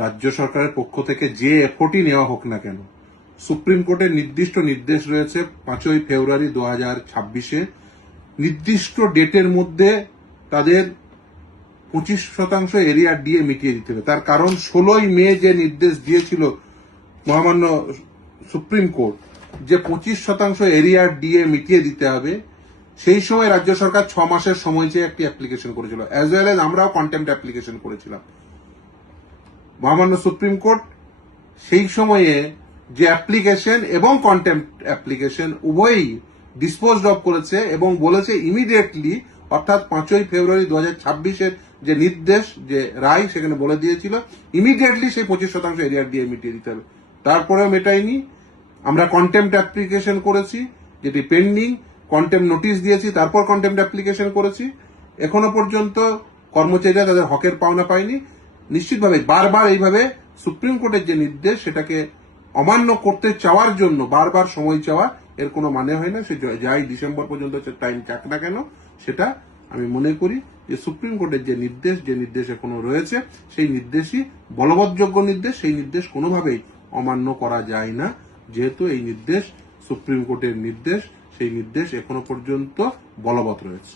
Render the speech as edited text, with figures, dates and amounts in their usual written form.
রাজ্য সরকারের পক্ষ থেকে যে এফোর্টই নেওয়া হোক না কেন, সুপ্রিম কোর্টের নির্দিষ্ট নির্দেশ রয়েছে 5ই ফেব্রুয়ারি 2026 নির্দিষ্ট ডেটের মধ্যে তাদের 25% এরিয়া দিয়ে মিটিয়ে দিতে হবে। তার কারণ 16ই মে যে নির্দেশ দিয়েছিল মহামান্য সুপ্রিম কোর্ট, যে 25% এরিয়া দিয়ে মিটিয়ে দিতে হবে, সেই সময় রাজ্য সরকার 6 মাসের সময় চেয়ে একটি অ্যাপ্লিকেশন করেছিল, অ্যাজ ওয়েল এজ আমরাও কন্টেম্পট অ্যাপ্লিকেশন করেছিলাম। মহামান্য সুপ্রিম কোর্ট সেই সময়ে যে অ্যাপ্লিকেশন এবং কন্টেম্পট অ্যাপ্লিকেশন উভয়ই ডিসপোজ অফ করেছে এবং বলেছে ইমিডিয়েটলি, অর্থাৎ 5ই ফেব্রুয়ারি 2026 যে নির্দেশ, যে রায়, সেখানে বলে দিয়েছিল ইমিডিয়েটলি সেই 25% এরিয়া দিয়ে মিটিয়ে দিতে হবে। তারপরেও মেটায়নি। আমরা কন্টেম্পট অ্যাপ্লিকেশন করেছি, যেটি পেন্ডিং, কন্টেম্পট নোটিশ দিয়েছি, তারপর কন্টেম্পট অ্যাপ্লিকেশন করেছি। এখনো পর্যন্ত কর্মচারীরা তাদের হকের পাওনা পায়নি। নিশ্চিতভাবে বারবার এইভাবে সুপ্রিম কোর্টের যে নির্দেশ সেটাকে অমান্য করতে চাওয়ার জন্য বারবার সময় চাওয়া, এর কোনো মানে হয় না। সে যাই ডিসেম্বর পর্যন্ত টাইম চাক না কেন, সেটা আমি মনে করি যে সুপ্রিম কোর্টের যে নির্দেশ এখনো রয়েছে, সেই নির্দেশই বলবৎযোগ্য নির্দেশ। সেই নির্দেশ কোনোভাবেই অমান্য করা যায় না। যেহেতু এই নির্দেশ সুপ্রিম কোর্টের নির্দেশ, সেই নির্দেশ এখনো পর্যন্ত বলবৎ রয়েছে।